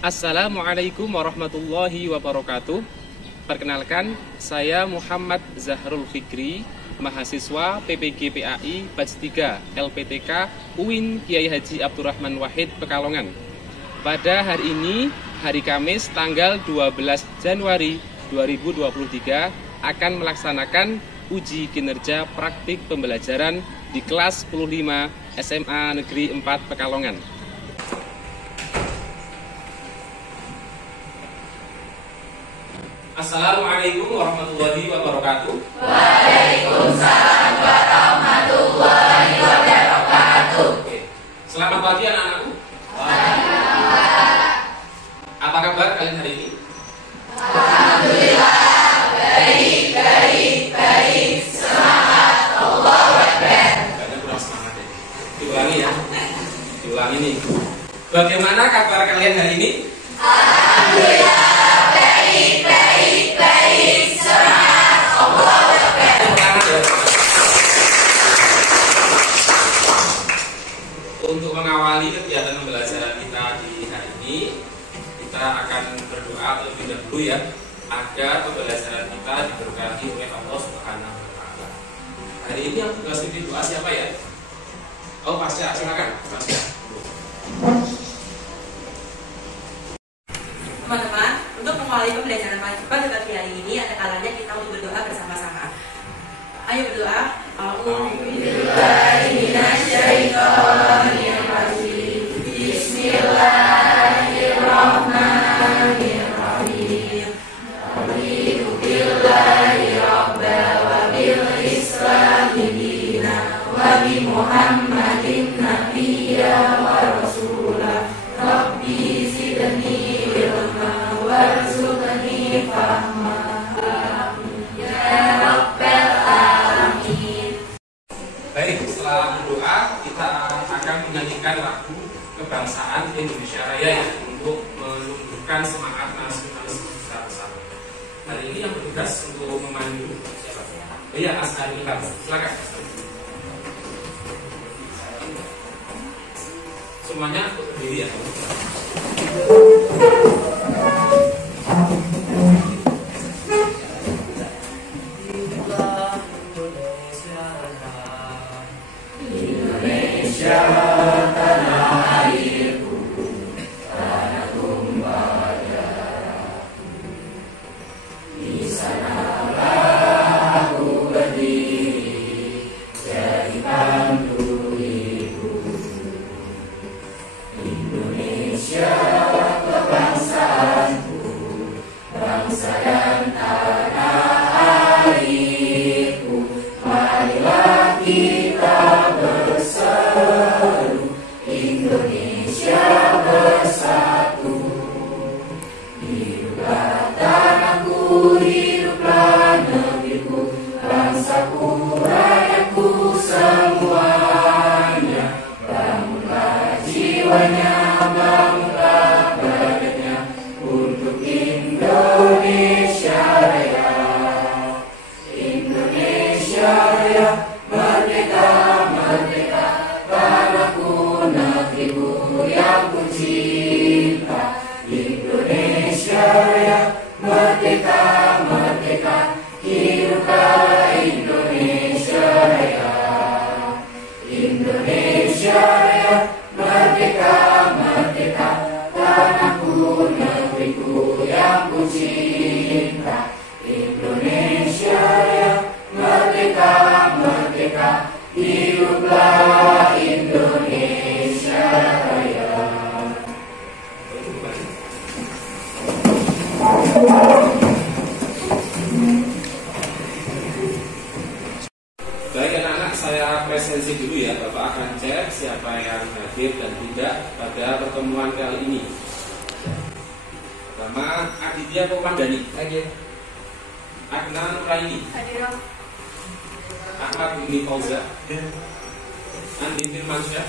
Assalamualaikum warahmatullahi wabarakatuh. Perkenalkan, saya Muhammad Zahrul Fikri, mahasiswa PPG PAI Batch 3 LPTK UIN Kiai Haji Abdurrahman Wahid Pekalongan. Pada hari ini, hari Kamis tanggal 12 Januari 2023 akan melaksanakan uji kinerja praktik pembelajaran di kelas 10-5 SMA Negeri 4 Pekalongan. Assalamualaikum warahmatullahi wabarakatuh. Waalaikumsalam warahmatullahi wabarakatuh. Selamat pagi anak-anakku. Apa kabar kalian hari ini? Alhamdulillah, baik. Semangat, Allahu Akbar. Kayaknya kurang semangat ya. Diulangi ya. Diulangi nih. Bagaimana kabar kalian hari ini? Alhamdulillah, baik. Semangat, Allahu Akbar. Untuk mengawali kegiatan pembelajaran kita di hari ini, kita akan berdoa terlebih dahulu ya, agar pembelajaran kita diberkati oleh Allah Subhanahu wa Ta'ala. Hari ini yang tugas pimpin doa siapa ya? Oh, Pasya, silakan. Pasya. Teman-teman, untuk mengawali pembelajaran paling cepat seperti hari ini, ada kalanya kita untuk berdoa bersama-sama. Ayo berdoa. A'udzubillahiminasyaitonirrajim. Bismillahirrahmanirrahim. Raditu billahi rabba wa bil islami dina wa bi Muhammadin nabiyya wa rasulah. Rabbi zidni ilma warzuqni fahma. Ya Rabbal alamin. Baik, setelah berdoa, kita akan menyanyikan lagu kebangsaan Indonesia Raya ya, untuk menumbuhkan semangat nasionalisme kita bersama. Hari ini yang bertugas untuk memandu siapa? Oh iya, Asari Ilham. Silakan. Semuanya berdiri ya. Baik anak-anak, saya presensi dulu ya. Bapak akan cek siapa yang hadir dan tidak pada pertemuan kali ini. Pertama, Aditya Komandani. Hadir. Adnan Nuraini. Hadir. Ahmad bin Fauza. Andi Firmansyah.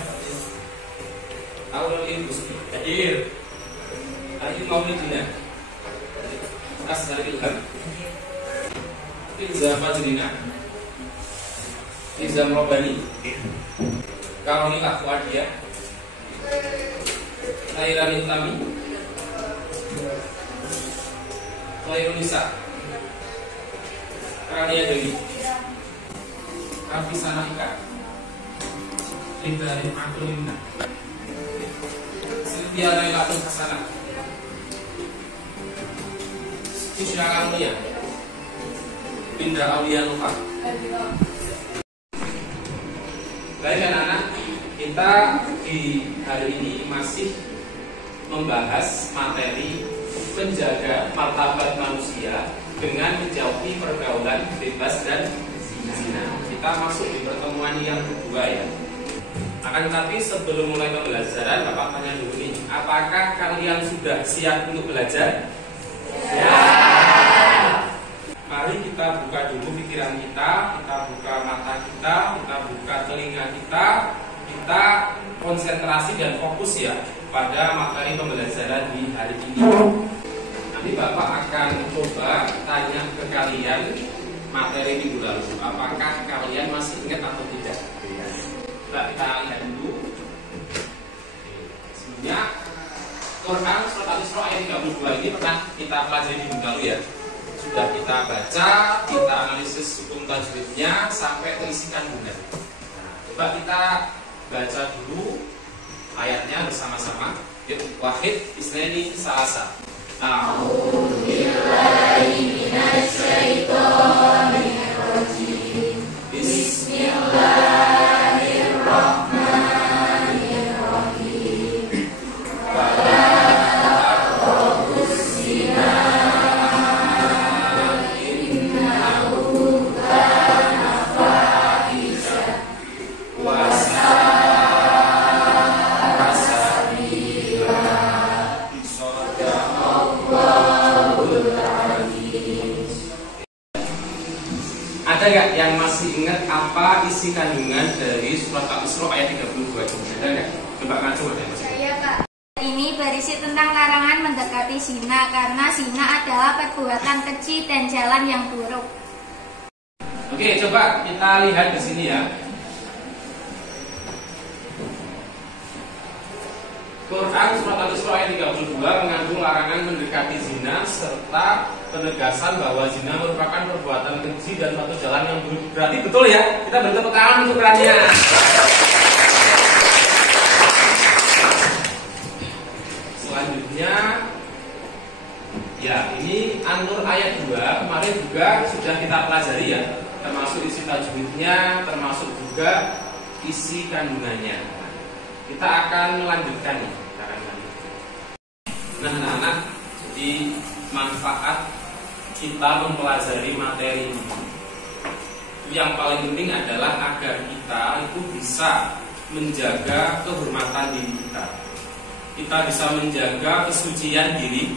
Aurel Gusti. Hadir. Ayu Maulidina. Asari Ilham. Ilza Fajrina. Izam Robani, Karolina Fuadia, Lairani Utami, Khairun Nisa, Rania Dewi, Rafisana Ika, Linda Akulina, Sylvia Lailatul Hasanah, Tisha Alamia, Linda Aulia Lupa. Baik anak-anak, kita di hari ini masih membahas materi menjaga martabat manusia dengan menjauhi pergaulan bebas dan zina. Kita masuk di pertemuan yang kedua ya. Akan tetapi sebelum mulai pembelajaran, Bapak tanya dulu nih, apakah kalian sudah siap untuk belajar? Ya. Mari kita buka dulu pikiran kita buka mata kita buka telinga kita konsentrasi dan fokus ya pada materi pembelajaran di hari ini. Nanti Bapak akan coba tanya ke kalian materi minggu lalu. Apakah kalian masih ingat atau tidak? Coba kita lihat dulu. Sebelumnya Quran surat Al-Isra ayat 32 ini pernah kita pelajari minggu lalu ya. Sudah kita baca, kita analisis hukum tajwidnya sampai ke isi kandungan. Nah, coba kita baca dulu ayatnya bersama-sama. Yuk, wahid isnaini salasa. A'udzu billahi minasyaitonir rajim. Bismillahirrahmanirrahim. Wala taqrabus zina innahu kana fahisha wa Ada nggak yang masih ingat apa isi kandungan dari surat Al-Isra ayat 32 ini? Ada nggak? Coba ngaco ya Mas. Saya Pak. Ini berisi tentang larangan mendekati zina karena zina adalah perbuatan keji dan jalan yang buruk. Oke, coba kita lihat di sini ya. Quran surat Al-Isra ayat 32 mengandung larangan mendekati zina serta penegasan bahwa zina merupakan perbuatan keji dan suatu jalan yang buruk. Berarti betul ya? Kita beri tepuk tangan untuk Qurannya. Selanjutnya, ya ini An-Nur ayat 2 kemarin juga sudah kita pelajari ya, termasuk isi tajwidnya, termasuk juga isi kandungannya. Kita akan melanjutkan nih. Nah anak-anak, jadi manfaat kita mempelajari materi ini yang paling penting adalah agar kita itu bisa menjaga kehormatan diri kita. Kita bisa menjaga kesucian diri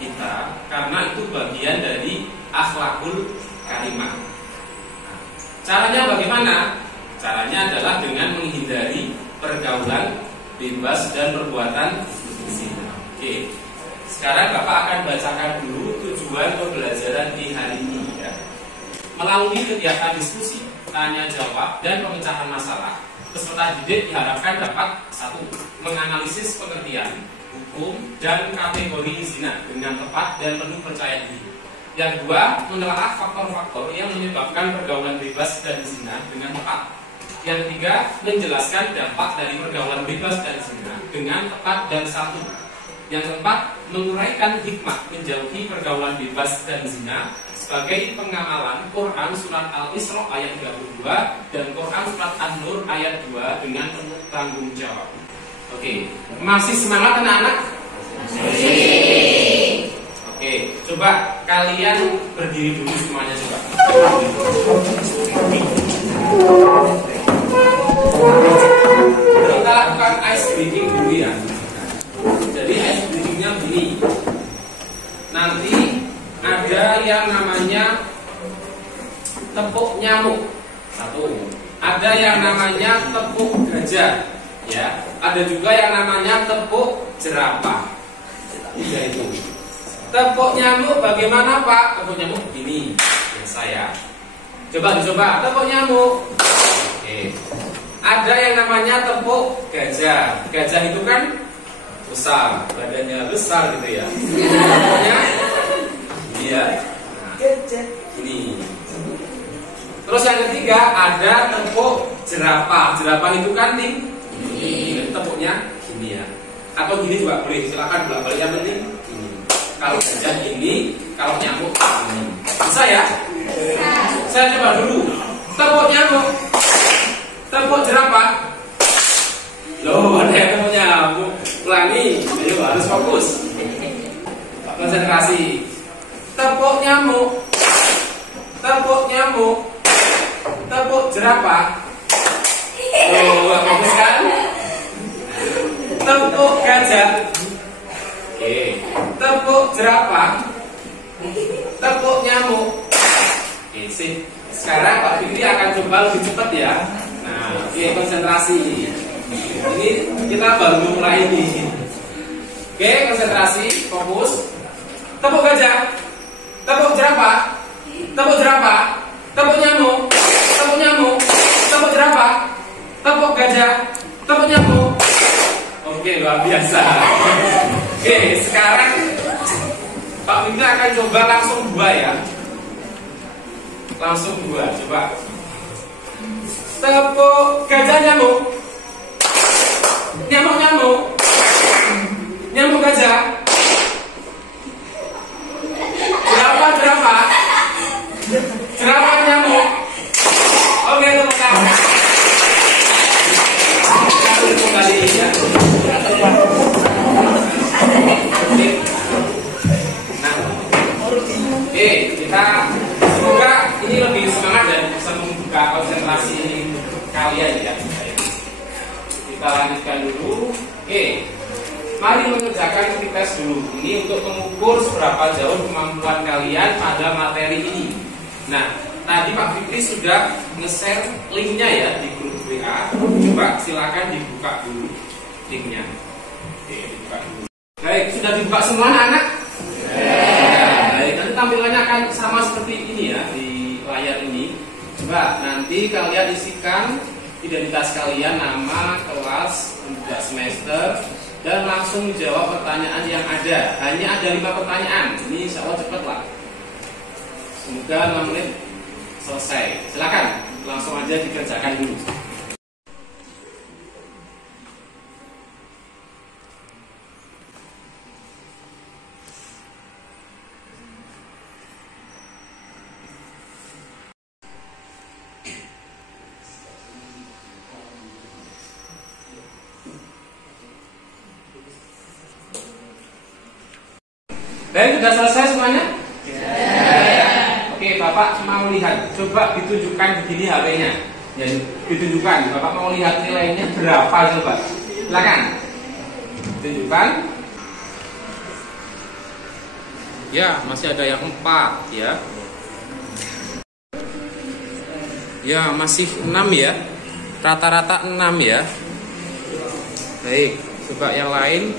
kita karena itu bagian dari akhlakul karimah. Nah, caranya bagaimana? Caranya adalah dengan menghindari pergaulan bebas dan perbuatan zina. Oke. Sekarang Bapak akan bacakan dulu tujuan pembelajaran di hari ini ya. Melalui kegiatan diskusi, tanya jawab dan pemecahan masalah, peserta didik diharapkan dapat 1. Menganalisis pengertian, hukum dan kategori zina dengan tepat dan penuh percaya diri. Yang 2, menelaah faktor-faktor yang menyebabkan pergaulan bebas dan zina dengan tepat. Yang 3, menjelaskan dampak dari pergaulan bebas dan zina dengan tepat dan satu. Yang 4, menguraikan hikmah menjauhi pergaulan bebas dan zina sebagai pengamalan Quran surat Al-Isra ayat 32 dan Quran surat An-Nur ayat 2 dengan penuh tanggung jawab. Oke, masih semangat anak-anak? Oke, coba kalian berdiri dulu semuanya coba. Kita lakukan ice breaking dulu ya. Jadi ice breakingnya begini. Nanti ada yang namanya tepuk nyamuk 1. Ada yang namanya tepuk gajah, ya. Ada juga yang namanya tepuk jerapah. 3 itu. Tepuk nyamuk bagaimana Pak? Tepuk nyamuk begini. Saya. Coba dicoba tepuk nyamuk. Oke. Ada yang namanya tepuk gajah. Gajah itu kan besar, badannya besar gitu ya. Pokoknya iya. Nah, ini. Terus yang ketiga ada tepuk jerapah. Jerapah itu kan tinggi. Tepuknya gini ya. Atau gini juga boleh. Silakan bolak-balik, yang penting gini. Kalau gajah gini, kalau nyamuk gini. Bisa ya? Saya coba dulu. Tepuk nyamuk. Tepuk jerapah. Loh, ada yang tepuk nyamuk. Ulangi. Ayo harus fokus. Konsentrasi. Tepuk nyamuk. Tepuk nyamuk. Tepuk jerapah. Oh, fokus kan? Tepuk gajah. Oke. Tepuk jerapah. Tepuk nyamuk. Oke, sip. Sekarang Pak Fikri akan coba lebih cepat ya. Nah, oke, konsentrasi. Ini kita baru mulai ini. Oke, konsentrasi, fokus. Tepuk gajah. Tepuk jerapah. Tepuk jerapah. Tepuk nyamuk. Tepuk nyamuk. Tepuk jerapah. Tepuk gajah. Tepuk nyamuk. Oke, luar biasa. Oke, sekarang Pak Fikri akan coba langsung dua ya. Langsung dua, coba. Tepuk gajah nyamuk. Nyamuk nyamuk. Nyamuk gajah. Jerapah jerapah. Jerapah nyamuk. Oke, tepuk tangan. Kembali ya. Oke, kita semoga ini lebih semangat dan bisa membuka konsentrasi kalian ya. Kita lanjutkan dulu. Oke, mari mengerjakan quick test dulu. Ini untuk mengukur seberapa jauh kemampuan kalian pada materi ini. Nah, tadi Pak Fikri sudah nge-share linknya ya di grup WA. Coba silakan dibuka dulu linknya. Oke, dibuka dulu. Baik, sudah dibuka semua anak-anak? Baik, nanti tampilannya akan sama seperti ini ya di layar ini. Coba nanti kalian isikan identitas kalian, nama, kelas, juga semester, dan langsung jawab pertanyaan yang ada. Hanya ada 5 pertanyaan. Ini insya Allah cepat lah. Semoga 6 menit selesai. Silakan langsung aja dikerjakan dulu. Baik, sudah selesai semuanya? Oke, Bapak mau lihat. Coba ditunjukkan begini HP-nya. Ya, ditunjukkan. Bapak mau lihat nilainya berapa coba. Silakan. Tunjukkan. Ya, masih ada yang 4 ya. Ya, masih 6 ya. Rata-rata 6 ya. Baik, coba yang lain.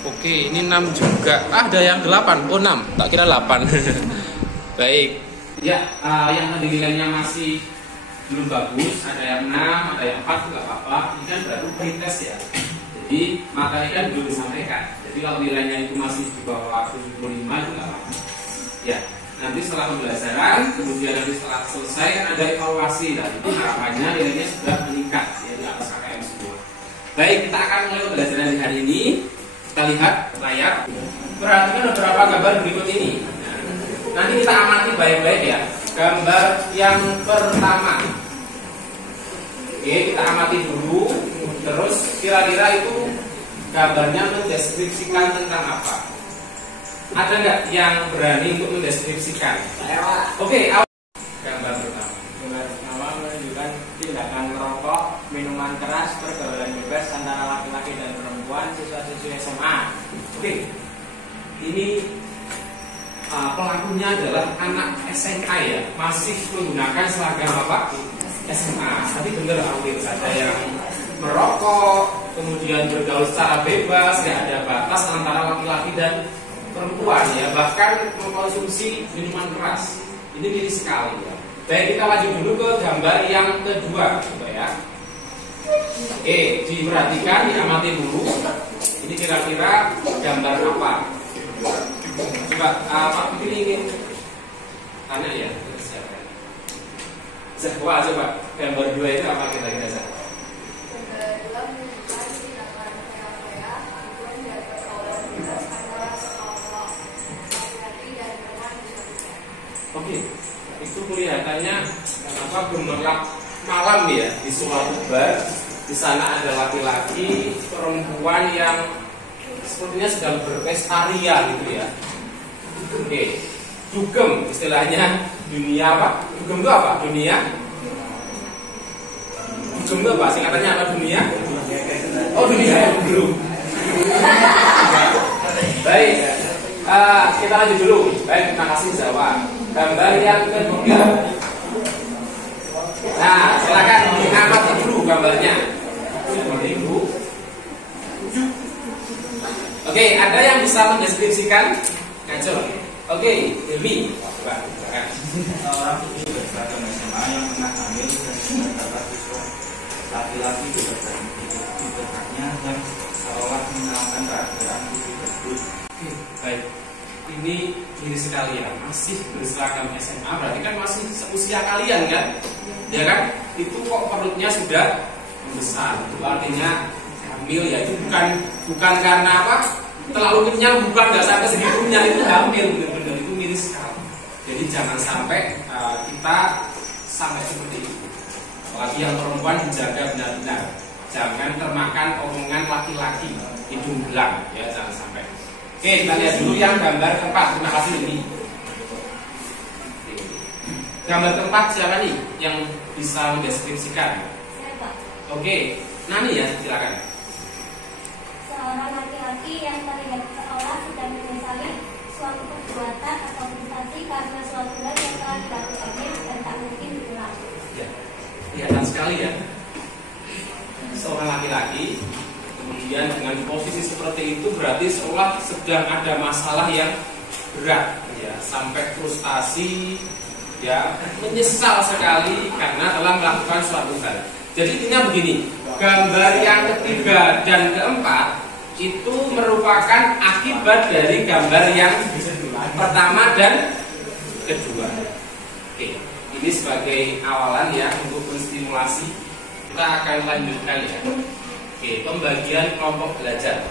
Oke, ini 6 juga. Ada yang 8. Oh, 6. Tak kira 8. Baik. Ya, yang tadi nilainya masih belum bagus. Ada yang 6, ada yang 4, enggak apa-apa. Ini kan baru pretest ya. Jadi, materi kan belum disampaikan. Jadi, kalau nilainya itu masih di bawah 75 itu enggak apa-apa. Ya, nanti setelah pembelajaran, kemudian nanti setelah selesai kan ada evaluasi. Dan itu harapannya nilainya sudah meningkat ya di atas KKM semua. Baik, kita akan mulai pembelajaran di hari ini. Kita lihat layar. Perhatikan beberapa gambar berikut ini. Nanti kita amati baik-baik ya. Gambar yang pertama. Oke, kita amati dulu. Terus kira-kira itu gambarnya mendeskripsikan tentang apa? Ada nggak yang berani untuk mendeskripsikan? Oke, gambar pertama. Gambar pertama menunjukkan tindakan merokok, minuman keras, pergaulan bebas antara laki-laki dan perempuan siswa-siswi SMA. Oke, ini pelakunya adalah anak SMA ya, masih menggunakan seragam apa? SMA. Tadi benar Alwin, ada yang merokok, kemudian bergaul secara bebas, nggak ada batas antara laki-laki dan perempuan ya, bahkan mengkonsumsi minuman keras. Ini miris sekali ya. Baik, kita lanjut dulu ke gambar yang kedua, coba ya. Oke, diperhatikan, diamati dulu. Ini Ini kira-kira gambar apa? Coba Pak Fikri ingin tanya ya. Wah, coba gambar 2 itu apa kira-kira? Oke, itu kelihatannya gemerlap malam ya di suatu bar. Di sana ada laki-laki, perempuan yang sepertinya sedang berpesta ria gitu ya. Oke, dugem istilahnya dunia apa? Dugem itu apa? Dunia? Dugem itu apa? Singkatannya apa dunia? Oh dunia belum. Baik, kita lanjut dulu. Baik, terima kasih Zawa. Gambar yang ketiga. Nah, silakan diamati dulu gambarnya. Oke, ada yang bisa mendeskripsikan? Ngajur. Oke, Hilmi. Coba, silakan. Orang ini berseragam SMA yang pernah hamil dan mendapat siswa laki-laki di dekatnya yang seolah mengenalkan keadaan tubuh tersebut. Oke, baik. Ini diri sekalian masih berseragam SMA, berarti kan masih seusia kalian kan? Ya kan? Itu kok perutnya sudah membesar. Itu artinya hamil ya. Itu bukan karena apa? Terlalu kenyang, bukan, nggak sampai segitunya. Itu hamil benar-benar, itu miris sekali. Jadi jangan sampai kita sampai seperti itu. Apalagi yang perempuan dijaga benar-benar. Jangan termakan omongan laki-laki, hidung belang ya, jangan sampai. Oke, kita lihat dulu yang gambar keempat. Terima kasih ini. Gambar keempat siapa nih yang bisa mendeskripsikan? Oke, Nani ya, silakan. Seorang laki-laki yang terlihat seolah sedang menyesali suatu perbuatan atau prestasi karena suatu hal yang telah dilakukannya dan tak mungkin diulang. Ya, kelihatan sekali ya. Seorang laki-laki kemudian dengan posisi seperti itu berarti seolah sedang ada masalah yang berat ya, sampai frustasi ya, menyesal sekali karena telah melakukan suatu hal. Jadi intinya begini, gambar yang ketiga dan keempat itu merupakan akibat dari gambar yang pertama dan kedua. Oke, ini sebagai awalan ya untuk menstimulasi. Kita akan lanjutkan ya. Oke, pembagian kelompok belajar.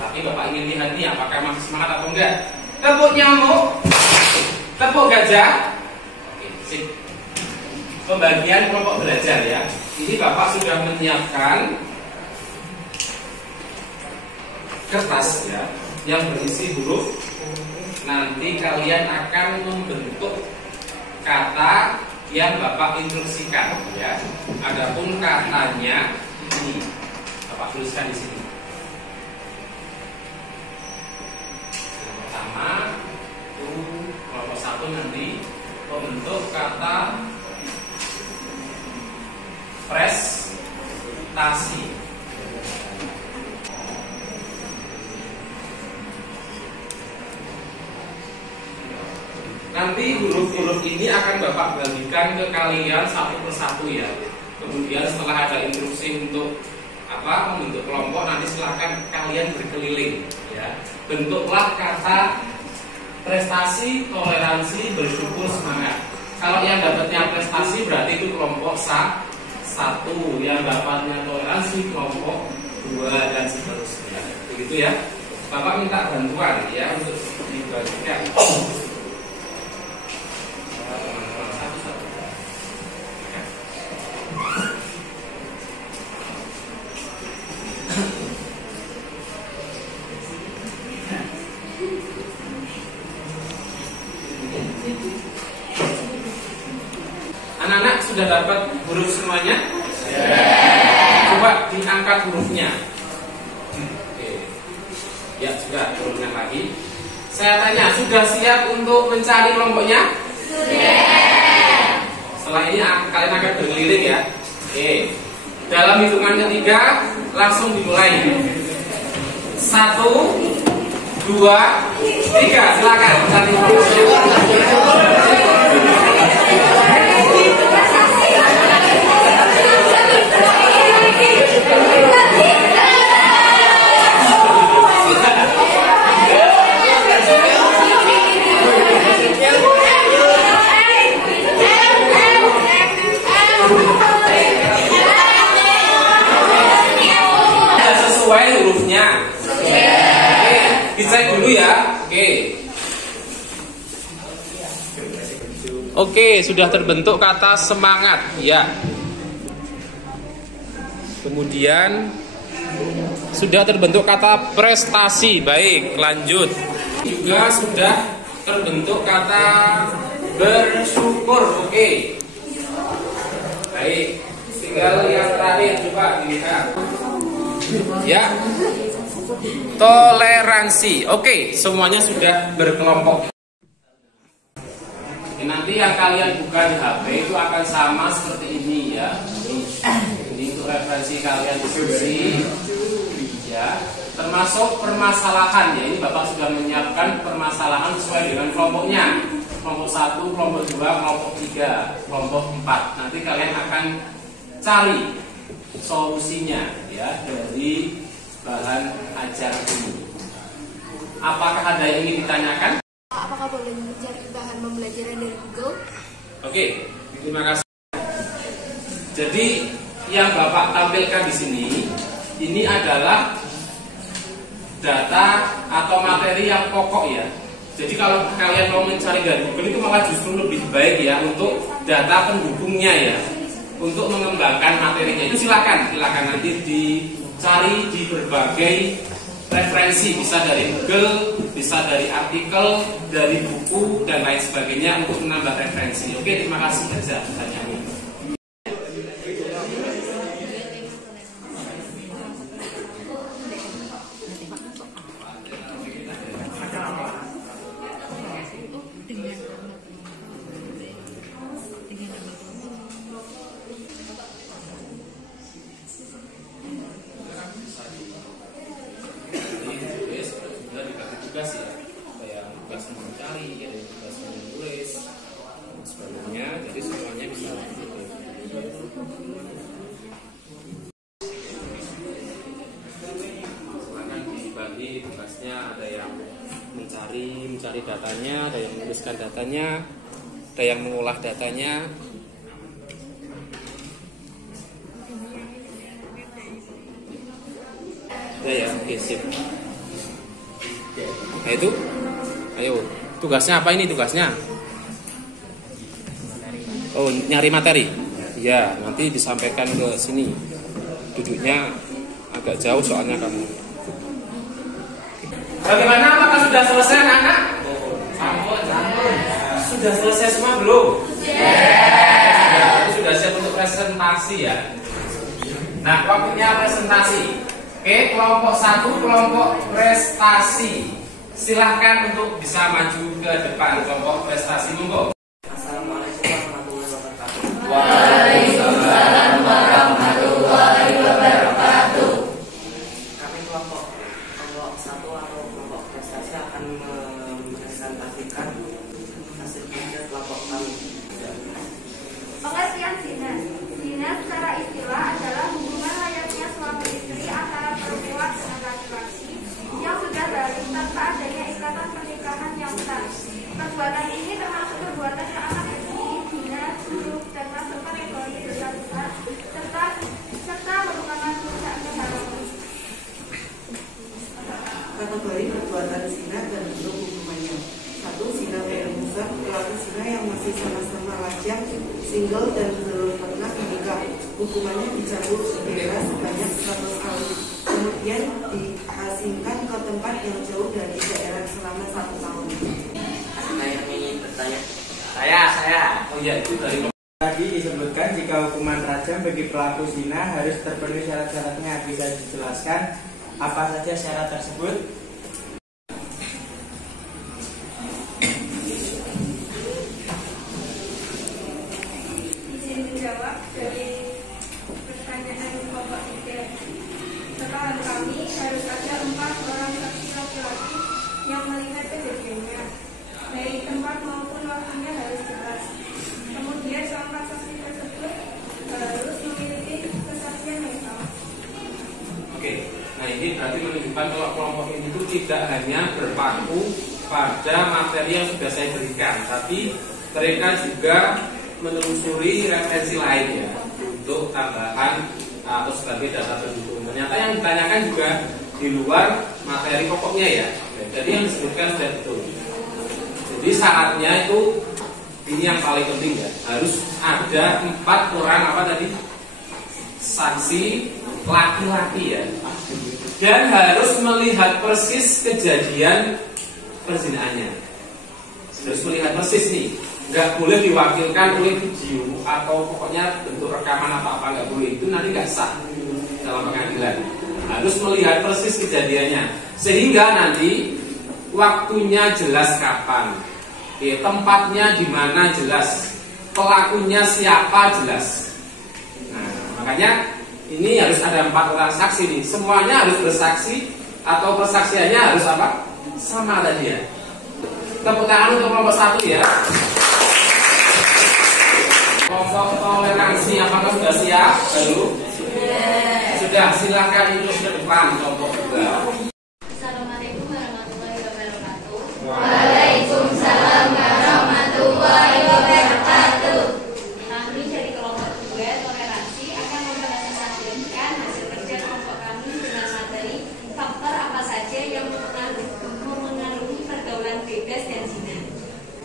Tapi Bapak ingin lihat nih apakah masih semangat atau enggak. Tepuk nyamuk, tepuk gajah. Oke, sip. Pembagian kelompok belajar ya. Ini Bapak sudah menyiapkan kertas ya yang berisi huruf. Nanti kalian akan membentuk kata yang Bapak instruksikan ya. Adapun katanya ini Bapak tuliskan di sini. Yang pertama itu kelompok 1 nanti membentuk kata prestasi. Nanti huruf-huruf ini akan Bapak bagikan ke kalian satu persatu ya. Kemudian setelah ada instruksi untuk membentuk kelompok, nanti silakan kalian berkeliling ya. Bentuklah kata prestasi, toleransi, bersyukur, semangat. Kalau yang dapatnya prestasi berarti itu kelompok 1, yang dapatnya toleransi kelompok 2 dan seterusnya. Begitu ya. Bapak minta bantuan ya untuk dibagikan. Anak-anak sudah dapat huruf semuanya? Coba diangkat hurufnya. Oke. Ya sudah, turunkan lagi. Saya tanya, sudah siap untuk mencari kelompoknya? Sudah. Setelah ini kalian akan berkeliling ya. Oke. Dalam hitungan ketiga langsung dimulai. 1, 2, 3. Silakan cari kelompoknya. Oke, sudah terbentuk kata semangat, ya. Kemudian sudah terbentuk kata prestasi, baik, lanjut. Juga sudah terbentuk kata bersyukur, oke. Baik, tinggal yang terakhir coba dilihat. Ya, toleransi, oke, semuanya sudah berkelompok. Nanti yang kalian buka di HP itu akan sama seperti ini ya. Ini untuk referensi kalian diskusi ya. Termasuk permasalahan ya. Ini Bapak sudah menyiapkan permasalahan sesuai dengan kelompoknya. Kelompok 1, kelompok 2, kelompok 3, kelompok 4. Nanti kalian akan cari solusinya ya dari bahan ajar ini. Apakah ada yang ingin ditanyakan? Apakah boleh mencari bahan pembelajaran dari Google? Oke, terima kasih. Jadi yang Bapak tampilkan di sini, ini adalah data atau materi yang pokok ya. Jadi kalau kalian mau mencari dari Google itu malah justru lebih baik ya untuk data pendukungnya ya, untuk mengembangkan materinya itu silakan nanti dicari di berbagai referensi, bisa dari Google, bisa dari artikel, dari buku dan lain sebagainya untuk menambah referensi. Oke, terima kasih saja pertanyaannya. Tugas ya, ada yang tugas mencari, ada yang tugas menulis, dan sebagainya. Jadi semuanya bisa gitu. Silakan dibagi tugasnya, ada yang mencari datanya, ada yang menuliskan datanya, ada yang mengolah datanya. Ada ya, oke, sip. Nah itu, ayo, tugasnya apa ini tugasnya? Oh, nyari materi. Ya, nanti disampaikan ke sini. Duduknya agak jauh soalnya kamu. Bagaimana? Apakah sudah selesai anak-anak? Sudah selesai semua belum? Sudah siap untuk presentasi ya. Nah, waktunya presentasi. Oke, kelompok 1, kelompok prestasi. Silahkan untuk bisa maju ke depan kelompok prestasi, monggo. Assalamualaikum warahmatullahi wabarakatuh. Waalaikumsalam warahmatullahi wabarakatuh. Kami kelompok 1 atau kelompok prestasi akan mempresentasikan hasil kerja kelompok kami. Pengertian zina. Zina secara istilah adalah hubungan layaknya suami istri antara perempuan dengan laki-laki yang sudah balik tanpa adanya ikatan pernikahan yang sah. Perbuatan ini termasuk perbuatan yang akan keji, zina, buruk, dan masuk kategori dosa besar, serta merupakan dosa yang haram. Kategori perbuatan zina dan bentuk hukumannya. 1. Zina fi'il muzhar, pelaku zina yang masih sama-sama lajang, single dan belum pernah menikah. Hukumannya dicambuk penjara sebanyak 100 kali. Kemudian diasingkan ke tempat yang jauh dari daerah selama 1 tahun. Ada yang ingin bertanya? Saya. Oh iya, itu dari Tadi disebutkan jika hukuman rajam bagi pelaku zina harus terpenuhi syarat-syaratnya. Bisa dijelaskan apa saja syarat tersebut? Izin menjawab dari pertanyaan kelompok 3. Setelah kami harus ada 4 orang saksi laki-laki yang melihat kejadiannya. Dari tempat maupun waktunya harus jelas. Kemudian keempat saksi tersebut harus memiliki kesaksian yang sama. Oke, nah ini berarti menunjukkan kalau kelompok ini itu tidak hanya berpaku pada materi yang sudah saya berikan, tapi mereka juga menelusuri referensi lain ya untuk tambahan atau sebagai data pendukung. Ternyata yang ditanyakan juga di luar materi pokoknya ya. Jadi yang disebutkan sudah betul. Jadi syaratnya itu Ini yang paling penting ya, harus ada 4 orang apa tadi? Saksi laki-laki ya. Dan harus melihat persis kejadian perzinaannya. Harus melihat persis nih. Nggak boleh diwakilkan oleh video atau pokoknya bentuk rekaman apa-apa, nggak boleh. Itu nanti nggak sah dalam pengadilan. Harus melihat persis kejadiannya, sehingga nanti waktunya jelas kapan, tempatnya di mana jelas, pelakunya siapa jelas. Nah, makanya ini harus ada 4 orang saksi nih. Semuanya harus bersaksi atau persaksiannya harus apa? Sama tadi ya. Tepuk tangan untuk kelompok 1 ya. Kelompok toleransi apakah sudah siap? Baru? Sudah, silakan itu ke depan kelompok 2. Assalamualaikum warahmatullahi wabarakatuh. Waalaikumsalam warahmatullahi wabarakatuh. Kami dari kelompok 2 toleransi akan mempresentasikan hasil kerja kelompok kami dengan materi faktor apa saja yang mempengaruhi pergaulan bebas dan zina.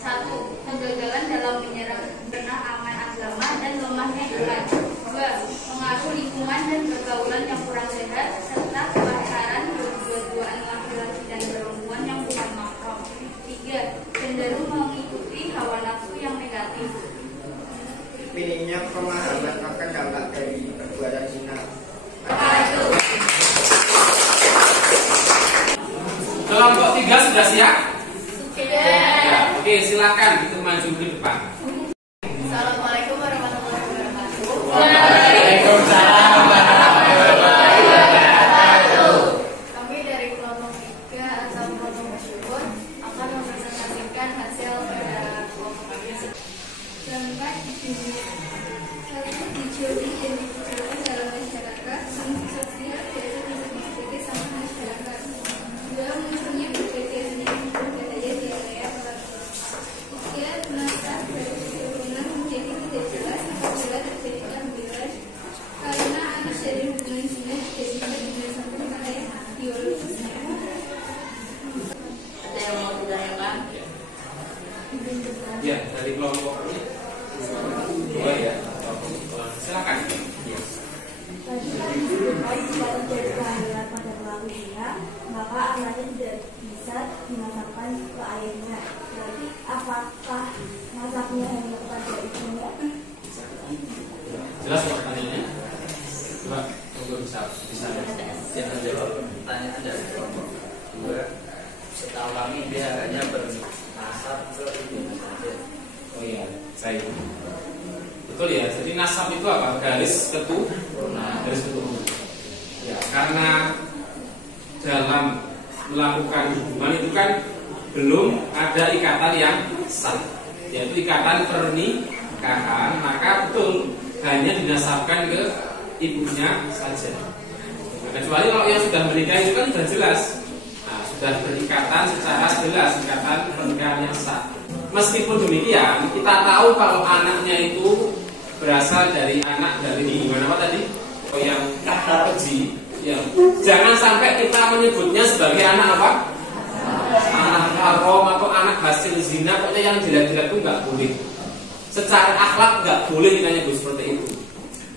1. Kegagalan dalam menyerap benar aman agama dan lemahnya iman. 2. Pengaruh lingkungan dan pergaulan yang kurang sehat serta kepacaran berdua-duaan laki-laki dan perempuan yang bukan mahram. 3. Cenderung mengikuti hawa nafsu yang negatif. Minimnya pemahaman akan dampak dari perbuatan zina. Kelompok 3 sudah siap? Sudah. Ya, oke, silakan itu maju ke depan. Assalamualaikum warahmatullahi wabarakatuh. Waalaikumsalam warahmatullahi wabarakatuh. Kami dari kelompok 3 atau kelompok bersyukur akan mempresentasikan hasil pada kelompok kami. Dampak di dunia. Karena dicuri dan dibicarakan dalam masyarakat, sanksi sosial biasa disebut sama masyarakat. 2. Munculnya berbagai jenis budaya di area peraturan. 3. Menata dari keturunan menjadi tidak jelas apabila terjadi kehamilan karena anak dari hubungan zina dijadikan berdasarkan pada biologisnya. Ada yang mau ditanyakan? Ya, dari kelompok ini 2 ya. Silakan. Tadi kan disebutkan jika terjadi kehamilan pada pelaku zina, maka anaknya tidak bisa dinasabkan ke ayahnya. Berarti apakah nasabnya hanya kepada ibunya? Jelas pertanyaannya? Coba tunggu bisa Yang menjawab pertanyaan dari kelompok 2, setahu kami dia hanya bernasab ke ibunya saja. Oh iya, baik. Betul ya. Jadi nasab itu apa? Garis keturunan. Garis keturunan. Ya, karena dalam melakukan hubungan itu kan belum ada ikatan yang sah, yaitu ikatan pernikahan, maka betul hanya dinasabkan ke ibunya saja. Nah, kecuali kalau yang sudah menikah itu kan sudah jelas, nah, sudah berikatan secara jelas, ikatan pernikahan yang sah. Meskipun demikian, kita tahu kalau anaknya itu berasal dari anak dari hubungan apa tadi? Oh, yang kata keji. Ya, jangan sampai kita menyebutnya sebagai anak apa? Anak haram atau anak hasil zina. Pokoknya yang jelek-jelek itu nggak boleh. Secara akhlak nggak boleh kita nyebut seperti itu.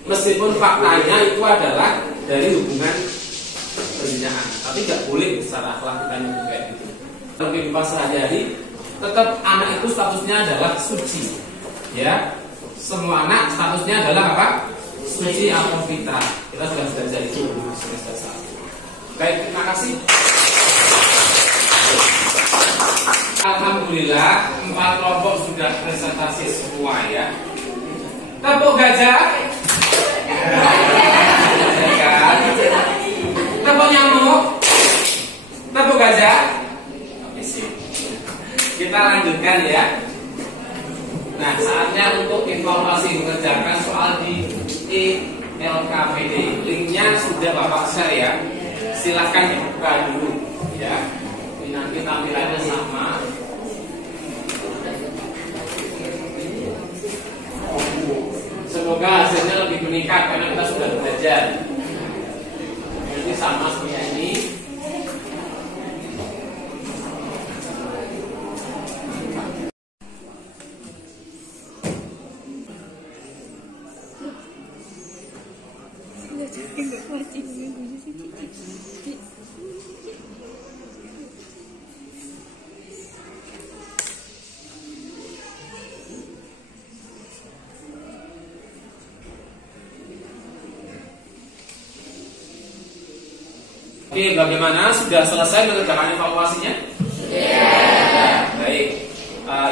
Meskipun faktanya itu adalah dari hubungan perzinahan, tapi nggak boleh secara akhlak kita nyebut kayak gitu. Dalam kehidupan sehari-hari, tetap anak itu statusnya adalah suci. Ya, semua anak statusnya adalah apa? Suci atau fitrah. Kita sudah belajar itu di semester 1. Baik, terima kasih. Alhamdulillah 4 kelompok sudah presentasi semua ya. Tepuk gajah. Tepuk nyamuk. Tepuk gajah. Oke, sip. Kita lanjutkan ya. Nah, saatnya untuk informasi mengerjakan soal di LKPD. Linknya sudah Bapak share ya. Silahkan dibuka dulu ya. Ini nanti tampilannya sama. Semoga hasilnya lebih meningkat karena kita sudah belajar. Ini sama seperti ini. Oke, bagaimana? Sudah selesai mengerjakan evaluasinya? Iya. Baik.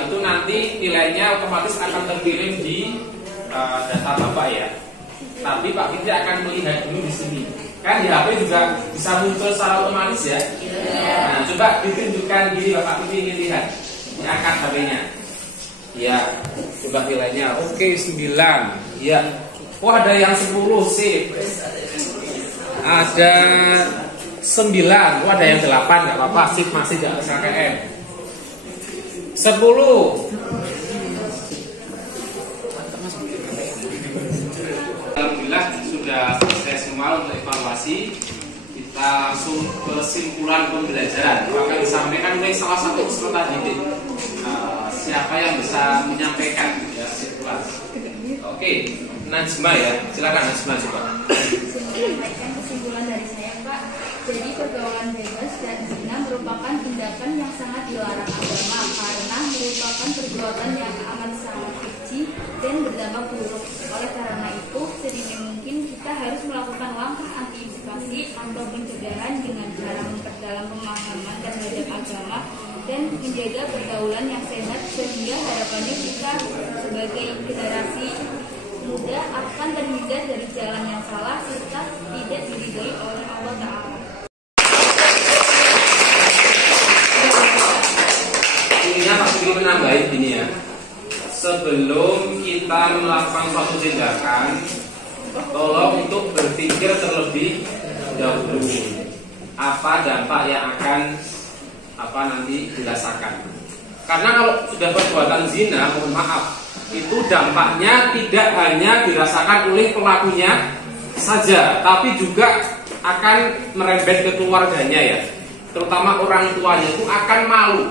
Itu nanti nilainya otomatis akan terkirim di data Bapak ya. Tapi Pak Fitri akan melihat dulu di sini. Kan di HP juga bisa muncul secara otomatis ya. Nah, coba ditunjukkan gini Bapak Fitri ingin lihat. Diangkat HP-nya. Ya, coba nilainya. Oke, 9. Ya. Oh, ada yang 10 sih. Ada 9, ada yang 8, nggak apa-apa, sip masih tidak KKM. 10. Alhamdulillah sudah selesai semua untuk evaluasi. Kita langsung ke kesimpulan pembelajaran. Akan disampaikan oleh salah satu peserta didik. Siapa yang bisa menyampaikan ya, kesimpulan? Oke, Najma ya, silakan Najma coba. Menyampaikan kesimpulan dari saya, Pak. Jadi pergaulan bebas dan zina merupakan tindakan yang sangat dilarang agama karena merupakan perbuatan yang amat sangat keji dan berdampak buruk. Oleh karena itu, sedini mungkin kita harus melakukan langkah antisipasi atau pencegahan dengan cara memperdalam pemahaman terhadap agama dan menjaga pergaulan yang sehat sehingga harapannya kita sebagai generasi muda akan terhindar dari jalan yang salah serta tidak diridhoi oleh Allah Ta'ala. Intinya Pak Fitri menambahin gini ya. Sebelum kita melakukan suatu tindakan, tolong untuk berpikir terlebih dahulu apa dampak yang akan nanti dirasakan. Karena kalau sudah perbuatan zina, mohon maaf, itu dampaknya tidak hanya dirasakan oleh pelakunya saja, tapi juga akan merembet ke keluarganya ya. Terutama orang tuanya itu akan malu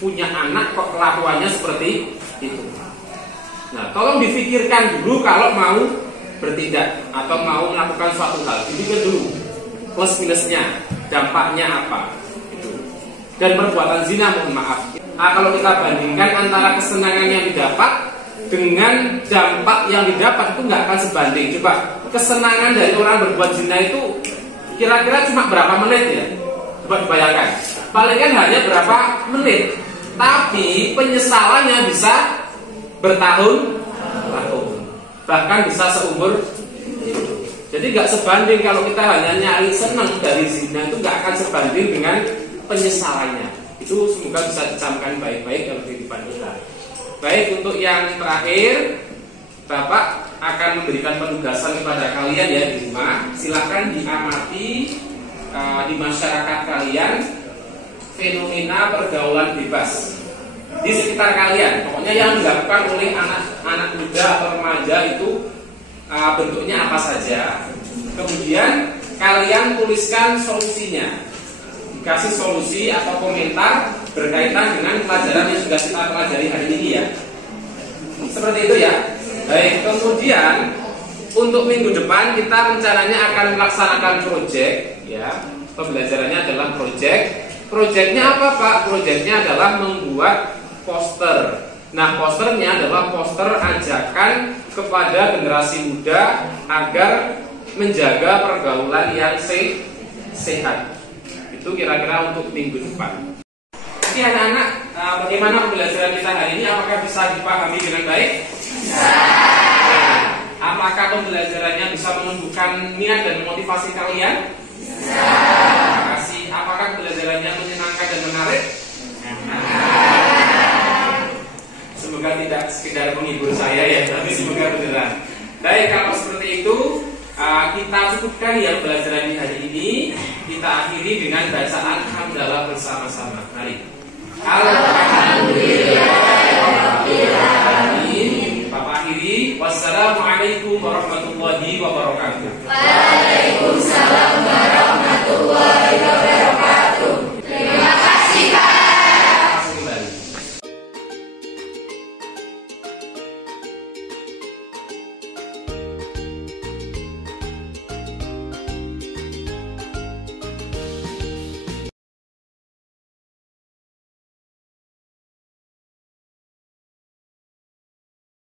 punya anak kok kelakuannya seperti itu. Nah, tolong difikirkan dulu kalau mau bertindak atau mau melakukan suatu hal. Dipikir dulu plus minusnya, dampaknya apa. Dan perbuatan zina, mohon maaf. Kalau kita bandingkan antara kesenangan yang didapat dengan dampak yang didapat itu nggak akan sebanding. Coba kesenangan dari orang berbuat zina itu kira-kira cuma berapa menit ya? Coba dibayangkan. Paling kan hanya berapa menit, tapi penyesalannya bisa bertahun-tahun, bahkan bisa seumur hidup. Jadi nggak sebanding kalau kita hanya nyari senang dari zina itu nggak akan sebanding dengan penyesalannya. Itu semoga bisa dicamkan baik-baik dalam kehidupan kita. Baik, untuk yang terakhir, Bapak akan memberikan penugasan kepada kalian ya di rumah. Silakan diamati di masyarakat kalian fenomena pergaulan bebas di sekitar kalian. Pokoknya yang dilakukan oleh anak muda atau remaja itu bentuknya apa saja. Kemudian kalian tuliskan solusinya. Dikasih solusi atau komentar berkaitan dengan pelajaran yang sudah kita pelajari hari ini ya. Seperti itu ya. Baik, kemudian untuk minggu depan kita rencananya akan melaksanakan proyek ya. Pembelajarannya adalah proyek. Proyeknya apa Pak? Proyeknya adalah membuat poster. Nah, posternya adalah poster ajakan kepada generasi muda agar menjaga pergaulan yang sehat. Itu kira-kira untuk minggu depan. Jadi anak-anak, bagaimana pembelajaran kita hari ini? Apakah bisa dipahami dengan baik? Bisa. Apakah pembelajarannya bisa menumbuhkan minat dan motivasi kalian? Bisa. Terima kasih. Apakah pembelajarannya menyenangkan dan menarik? Semoga tidak sekedar menghibur saya ya, tapi semoga beneran. Baik, kalau seperti itu kita cukupkan ya pelajaran di hari ini. Kita akhiri dengan bacaan hamdalah bersama-sama. Mari.